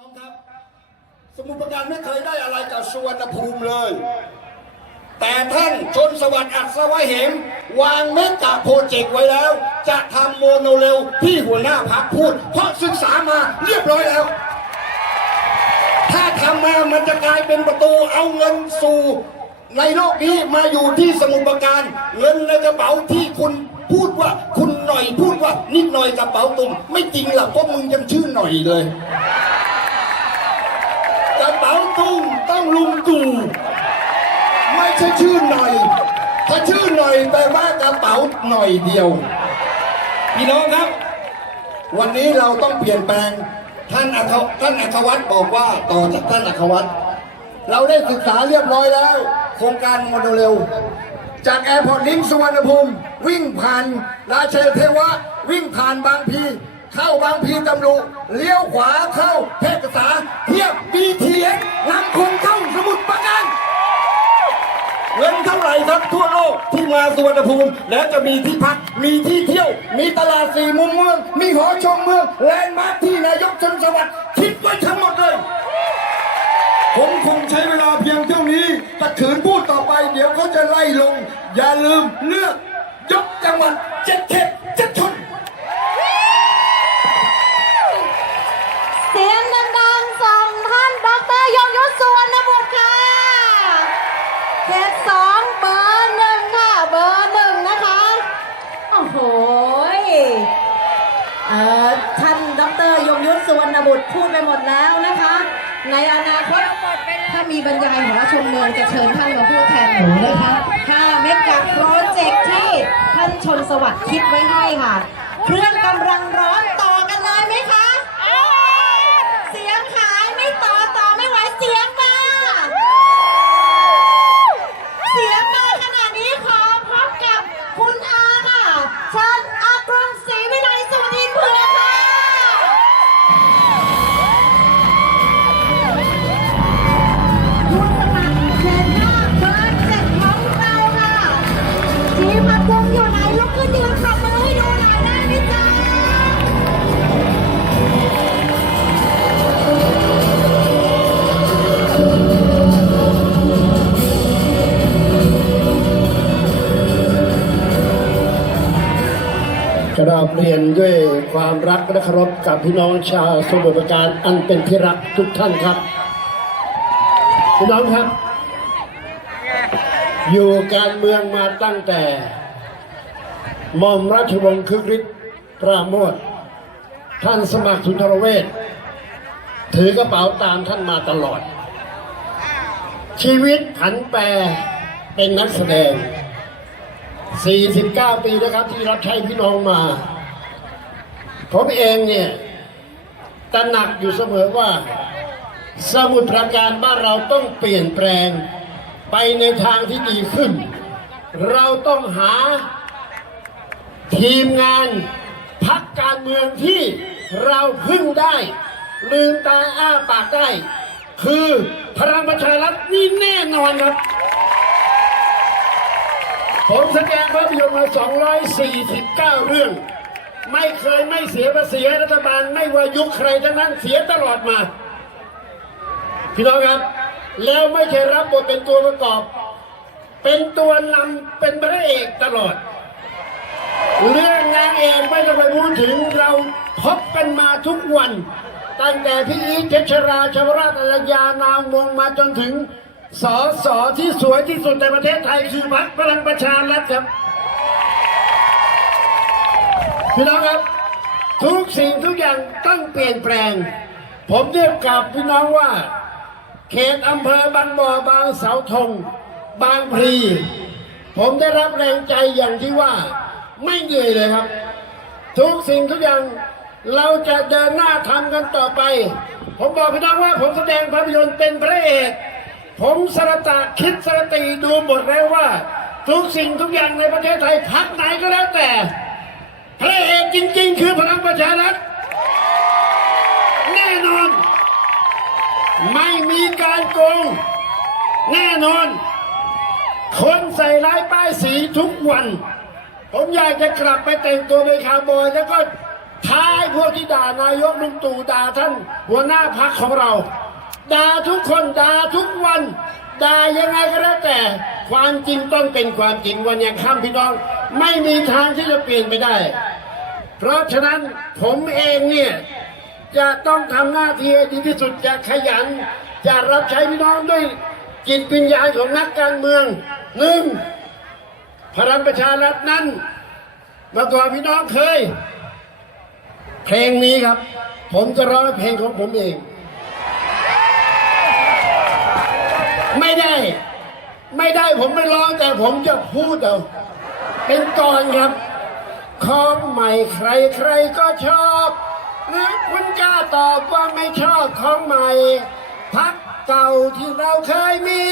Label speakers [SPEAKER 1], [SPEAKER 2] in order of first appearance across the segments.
[SPEAKER 1] น้องครับ สมุทรปราการไม่เคยได้อะไรกับสุวรรณภูมิเลย แต่ท่านชนสวัสดิ์อัศวะเหม วางเมกะโปรเจกต์ไว้แล้ว จะทำโมโนเรลที่หัวหน้าพักพูด เพราะศึกษามาเรียบร้อยแล้ว ถ้าทำมามันจะกลายเป็นประตูเอาเงินสู่ในโลกนี้มาอยู่ที่สมุทรปราการเงินในกระเป๋าที่คุณพูดว่าคุณหน่อยพูดว่านิดหน่อยกระเป๋าตุ่มไม่จริงหรอกเพราะมึงยังชื่อหน่อยเลย ระเป๋าตุ้งต้องลุงตู่ไม่ใช่ชื่อหน่อย ถ้าชื่อหน่อยแปลว่ากระเป๋าหน่อยเดียว พี่น้องครับ วันนี้เราต้องเปลี่ยนแปลงท่านอัคท่านอัควัตรบอกว่าต่อจากท่านอัควัตรเราได้ศึกษาเรียบร้อยแล้ว โครงการโมโนเรลจากแอร์พอร์ตลิงสุวรรณภูมิ วิ่งผ่านราชเทวะ วิ่งผ่านบางพี เข้าบางพีตำรุเลี้ยวขวาเข้าเพชรกษาเทียบบีทีเอสนำคนเข้าสมุทรปราการเงินเท่าไหร่ครับทั่วโลกที่มาสุวรรณภูมิแล้วจะมีที่พักมีที่เที่ยว มีตลาดสี่มุมเมือง มีหอชมเมืองแลนด์มาร์คที่นายกชนสวัสดิ์คิดไว้ทั้งหมดเลย ผมคงใช้เวลาเพียงเท่านี้ถ้าขืนพูดต่อไป เดี๋ยวเขาจะไล่ลง อย่าลืมเลือกยกจังหวัดเจ็ดเขต
[SPEAKER 2] ตอร์ยงยุทธสุวรรณบุตรพูดไปหมดแล้วนะคะ ในอนาคตถ้ามีบรรยายหัวชมเมืองจะเชิญท่านมาพูดแทนหนูนะคะ5เมกะโปรเจกต์ที่ท่านชนสวัสดิ์คิดไว้ให้ค่ะ เครื่องกำลังร้อน วงอยู่ไหนลุกขึ้นยืนขับมือให้ดูหน่อยได้ไหมจ๊ะ
[SPEAKER 3] กราบเรียนด้วยความรักและเคารพกับพี่น้องชาวสมุทรปราการอันเป็นที่รักทุกท่านครับ พี่น้องครับ อยู่การเมืองมาตั้งแต่ หม่อมราชวงศ์คึกฤทธิ์ปราโมทท่านสมัครสุนทรเวชถือกระเป๋าตามท่านมาตลอด ชีวิตผันแปรเป็นนักแสดง 49 ปีนะครับที่รับใช้พี่น้องมา ผมเองเนี่ยตระหนักอยู่เสมอว่า สมุทรปราการบ้านเราต้องเปลี่ยนแปลงไปในทางที่ดีขึ้น เราต้องหา ทีมงานพักการเมืองที่เราพึ่งได้ ลืมตาอ้าปากได้ คือพลังประชารัฐนี่แน่นอนครับ ผมแสดงภาพยนตร์มา 249 เรื่อง ไม่เคยไม่เสียภาษีรัฐบาลไม่ว่ายุคใครทั้งนั้นเสียตลอดมา พี่น้องครับ แล้วไม่เคยรับบทเป็นตัวประกอบ เป็นตัวนำเป็นพระเอกตลอด เรื่องนางเอกไม่ต้องไปพูดถึงเราพบกันมาทุกวัน ตั้งแต่พี่อีทเพชราชวราชอรยานามวงมาจนถึงสอสอที่สวยที่สุดในประเทศไทยคือพรรคพลังประชารัฐครับ พี่น้องครับ ทุกสิ่งทุกอย่างต้องเปลี่ยนแปลง ผมเรียกกับพี่น้องว่า เขตอำเภอบางบ่อบางเสาธง บางพลีผมได้รับแรงใจอย่างที่ว่า ไม่เหนื่อยเลยครับ ทุกสิ่งทุกอย่างเราจะเดินหน้าทำกันต่อไป ผมบอกพี่น้องว่าผมแสดงภาพยนตร์เป็นพระเอก ผมสรตะคิดสรตีดูหมดแล้วว่า ทุกสิ่งทุกอย่างในประเทศไทยพักไหนก็แล้วแต่ พระเอกจริง ๆ คือพลังประชารัฐแน่นอน ไม่มีการโกง แน่นอน คนใส่ร้ายป้ายสีทุกวัน ผมอยากจะกลับไปแต่งตัวเป็นคาวบอยแล้วก็ท้ายพวกที่ด่านายกลุงตู่ด่าท่าน หัวหน้าพักของเราด่าทุกคนด่าทุกวันด่ายังไงก็แล้วแต่ ความจริงต้องเป็นความจริงวันยังข้ามพี่น้อง ไม่มีทางที่จะเปลี่ยนไปได้ เพราะฉะนั้นผมเองเนี่ยจะต้องทำหน้าที่ให้ดีที่สุดจะขยัน จะรับใช้พี่น้องด้วยจิตวิญญาณของนักการเมืองหนึ่ง พลังประชารัฐนั้นเมื่อก่อนพี่น้องเคย เพลงนี้ครับ ผมจะร้องเพลงของผมเอง ไม่ได้ ไม่ได้ผมไม่ร้องแต่ผมจะพูดเอาเป็นกรครับของใหม่ใครใครก็ชอบหรือคุณกล้าตอบว่าไม่ชอบของใหม่พักเก่าที่เราเคยมี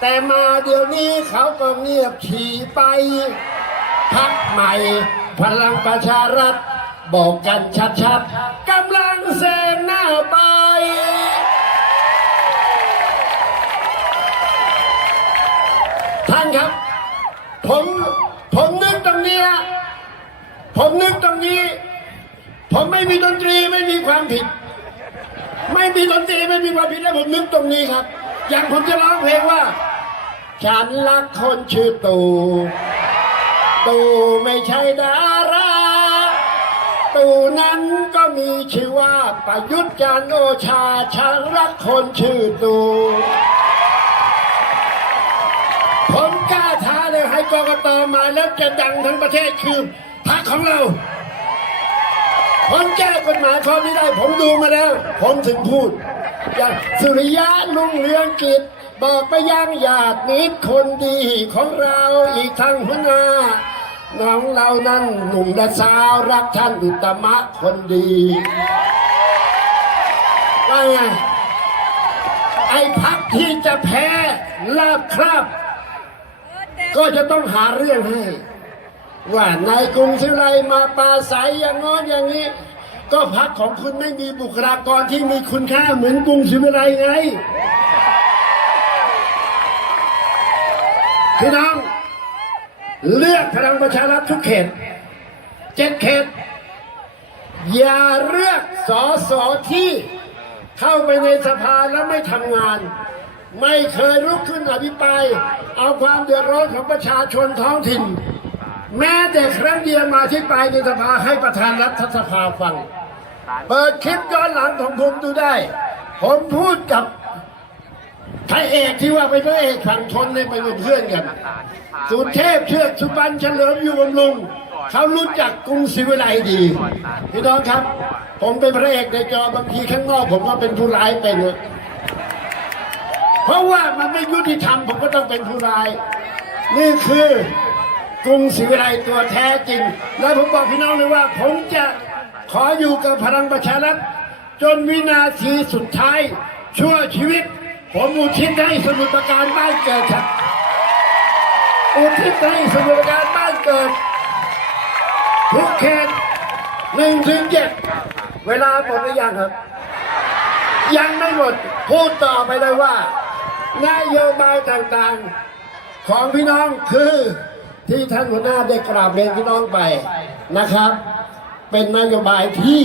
[SPEAKER 3] แต่มาเดี๋ยวนี้เขาก็เงียบฉี่ไป พักใหม่ พลังประชารัฐ บอกกันชัดๆกำลังเซงหน้าไปท่านครับ ผมผมนึกตรงนี้นะผมนึกตรงนี้ ผมไม่มีดนตรีไม่มีความผิด ไม่มีดนตรีไม่มีความผิดแล้วผมนึกตรงนี้ครับ อย่างผมจะร้องเพลงว่า ฉันรักคนชื่อตู่ตู่ไม่ใช่ดาราตู่นั้นก็มีชื่อว่าประยุทธ์จันโอชา ฉันรักคนชื่อตู่ผมกล้าท้าเลยให้กรกตมาแล้วจะดังทั้งประเทศคือพรรคของเราผมแก้กฎหมายข้อนี้ได้ ผมดูมาแล้ว ผมถึงพูด อย่างสุริยะลุงเรืองกิจ บอกไปยังญาติมิตรคนดีของเราอีกทั้งหัวหน้า น้องเรานั้นหนุ่มและสาวรักท่านอุตมะคนดีว่าไงไอ้พักที่จะแพ้ลาบคราบก็จะต้องหาเรื่องให้ ว่านายกรุงศิไรมาปราศัยอย่างงอนอย่างนี้ ก็พักของคุณไม่มีบุคลากรที่มีคุณค่าเหมือนกรุงศิวิไลไง พี่น้อง เลือกพลังประชารัฐทุกเขตเจ็ดเขต อย่าเลือกสอสอที่เข้าไปในสภาแล้วไม่ทำงาน ไม่เคยลุกขึ้นอภิปรายเอาความเดือดร้อนของประชาชนท้องถิ่น แม้แต่ครั้งเดียวมาที่ปลายในสภาให้ประธานรัฐสภาฟัง เปิดคลิปย้อนหลังของผมดูได้ ผมพูดกับ พระเอกที่ว่าเป็นพระเอกฝั่งทนในยเป็นเพื่อนกัน สุเทพเชือกสุบรรณเฉลิมอยู่บำรุงเขารู้จักกรุงศรีวิไลดีพี่น้องครับ ผมเป็นพระเอกในจอบางทีข้างนอกผมก็เป็นผู้ร้ายเป็นเพราะว่ามันไม่ยุติธรรมผมก็ต้องเป็นผู้ร้าย นี่คือกรุงศรีวิไลตัวแท้จริง และผมบอกพี่น้องเลยว่า ผมจะขออยู่กับพลังประชารัฐจนวินาทีสุดท้ายชั่วชีวิต ผมอุทิศให้สมุทรปราการบ้านเกิดครับอุทิศให้สมุทรปราการบ้านเกิดทุกเขตหนึ่งถึงเจ็ดเวลาหมดหรือยังครับ ยังไม่หมดพูดต่อไปเลยว่า นโยบายต่างๆของพี่น้องคือที่ท่านหัวหน้าได้กราบเรียนพี่น้องไปนะครับ เป็นนโยบายที่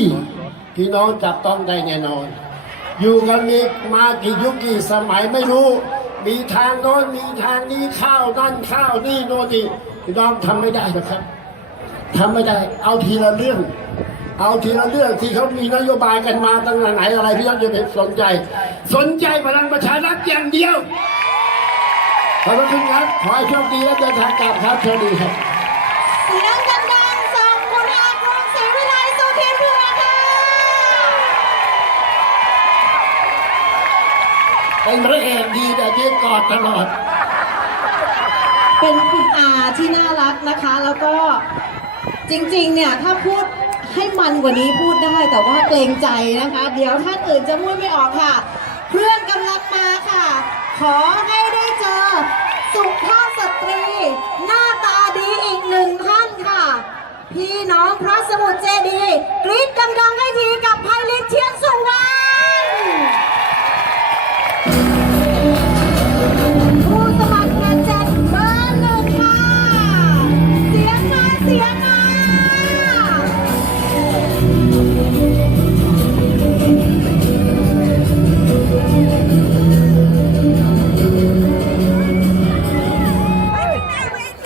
[SPEAKER 3] พี่น้องจับต้องได้แน่นอน อยู่กันมีมากี่ยุคกี่สมัยไม่รู้ มีทางโน้นมีทางนี้ข้าวนั่นข้าวนี่โน่นนี่พี่น้องทำไม่ได้หรอกครับทำไม่ได้ เอาทีละเรื่อง เอาทีละเรื่องที่เขามีนโยบายกันมาตั้งแต่ไหนอะไรพี่น้องจะไปสนใจ สนใจพลังประชารัฐอย่างเดียวขอบพระคุณครับ ขอให้โชคดีและเดินทางกลับครับโชคดีครับ
[SPEAKER 2] เสียงดังๆส่งคุณอากรุงศรีวิไลสุทินเผือกค่ะ
[SPEAKER 3] เป็นพระเอกดีแต่ยืนกอดตลอด
[SPEAKER 2] เป็นคุณอาที่น่ารักนะคะ แล้วก็จริงๆ เนี่ยถ้าพูดให้มันกว่านี้พูดได้แต่ว่าเกรงใจนะคะ เดี๋ยวท่านอื่นจะพูดไม่ออกค่ะ เพื่อนกำลังมาค่ะ ขอให้ได้เจอ สุภาพสตรี หน้าตาดีอีกหนึ่งท่านค่ะ พี่น้องพระสมุทรเจดีย์กรี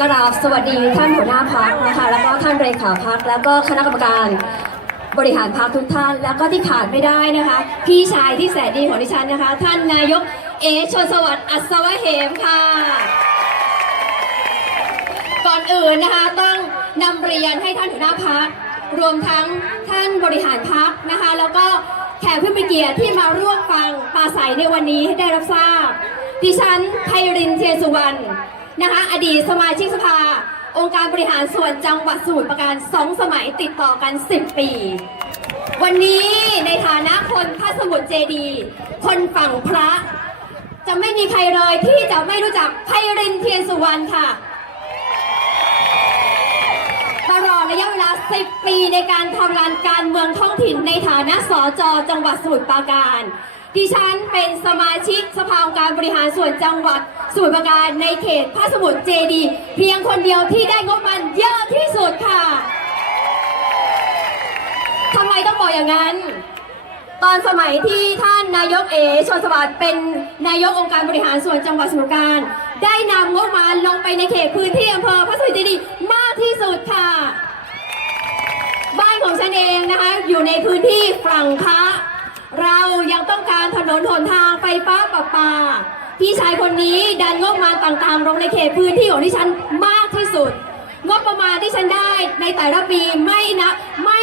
[SPEAKER 2] กรา
[SPEAKER 4] บสวัสดีท่านหัวหน้าพักนะคะ แล้วก็ท่านเลขาพักแล้วก็คณะกรรมการบริหารพักทุกท่าน แล้วก็ที่ขาดไม่ได้นะคะ พี่ชายที่แสนดีของดิฉันนะคะ ท่านนายกเอชนสวัสดิ์อัศวะเหมค่ะ ก่อนอื่นนะคะต้องนำเรียนให้ท่านหัวหน้าพักรวมทั้งท่านบริหารพักนะคะ แล้วก็แขกผู้มีเกียรติที่มาร่วมฟังปราศัยในวันนี้ให้ได้รับทราบ ดิฉันไพรินเทียนสุวรรณ นะคะอดีตสมาชิกสภา องค์การบริหารส่วนจังหวัดสมุทรปราการสองสมัยติดต่อกัน 10 ปี วันนี้ในฐานะคนพระสมุทรเจดี คนฝั่งพระ จะไม่มีใครเลยที่จะไม่รู้จักไพรินเทียนสุวรรณค่ะตลอดระยะเวลา 10 ปีในการทำงานการเมืองท้องถิ่นในฐานะสจจังหวัดสมุทรปราการ ดิฉันเป็นสมาชิกสภาองค์การบริหารส่วนจังหวัดสมุทรปราการในเขตพระสมุทรเจดีย์เพียงคนเดียวที่ได้งบมันเยอะที่สุดค่ะทำไมต้องบอกอย่างนั้น ตอนสมัยที่ท่านนายกเอชวนสวัสดิ์เป็นนายกองค์การบริหารส่วนจังหวัดสมุทรปราการ ได้นำงบมาณลงไปในเขตพื้นที่อำเภอพระสมุทรเจดีย์มากที่สุดค่ะ บ้านของฉันเองนะคะอยู่ในพื้นที่ฝั่งพระ เรายังต้องการถนนหนทางไฟฟ้าประปา พี่ชายคนนี้ดันงบประมาณต่างๆลงในเขตพื้นที่ของที่ฉันมากที่สุด งบประมาณที่ฉันได้ในแต่ละปีไม่นะไม่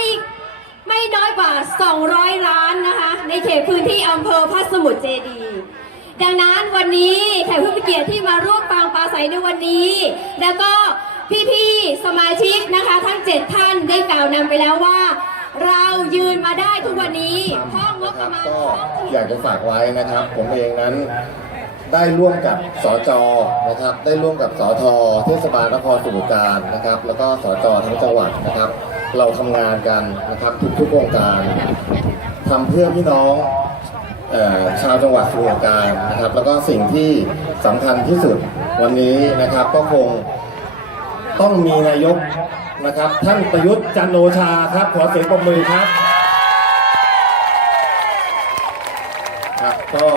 [SPEAKER 4] ไม่น้อยกว่า 200 ล้านนะคะ ในเขตพื้นที่อำเภอพระสมุทรเจดีดังนั้นวันนี้แขกผู้มีเกียรติที่มาร่วมฟังปราศัยในวันนี้ แล้วก็พี่ๆสมาชิกนะคะทั้ง 7 ท่านได้กล่าวนำไปแล้วว่า เรายืนมาได้ทุกวันนี้เพราะงบ
[SPEAKER 5] นะค
[SPEAKER 4] ป
[SPEAKER 5] รับ
[SPEAKER 4] ระมาณ
[SPEAKER 5] ก็
[SPEAKER 4] ท้องถิ่น
[SPEAKER 5] อยากจะฝากไว้นะครับ ผมเองนั้นได้ร่วมกับสจนะครับ ได้ร่วมกับสทเทศบาลนครสมุทรปราการนะครับ แล้วก็สจทั้งจังหวัดนะครับ เราทำงานกันนะครับทุกๆโครงการทำเพื่อพี่น้องเอ่อชาวจังหวัดสมุทรปราการนะครับ แล้วก็สิ่งที่สำคัญที่สุดวันนี้นะครับ ก็คง ต้องมีนายกนะครับ ท่านประยุทธ์จันโอชาครับ ขอเสียงปรบมือครับครับก็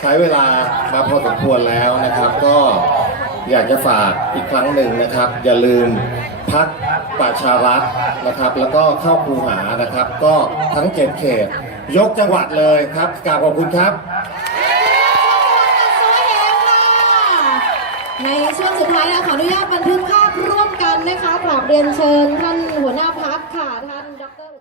[SPEAKER 5] ใช้เวลามาพอสมควรแล้วนะครับ ก็อยากจะฝากอีกครั้งหนึ่งนะครับ อย่าลืมพักประชารัฐนะครับ แล้วก็เข้าคูหานะครับ ก็ทั้งเจ็ดเขต ยกจังหวัดเลยครับกราบขอบคุณครับ
[SPEAKER 2] ในช่วงสุดท้ายนะขออนุญาตบันทึกภาพร่ะ คะกราบเรียนเชิญท่านหัวหน้า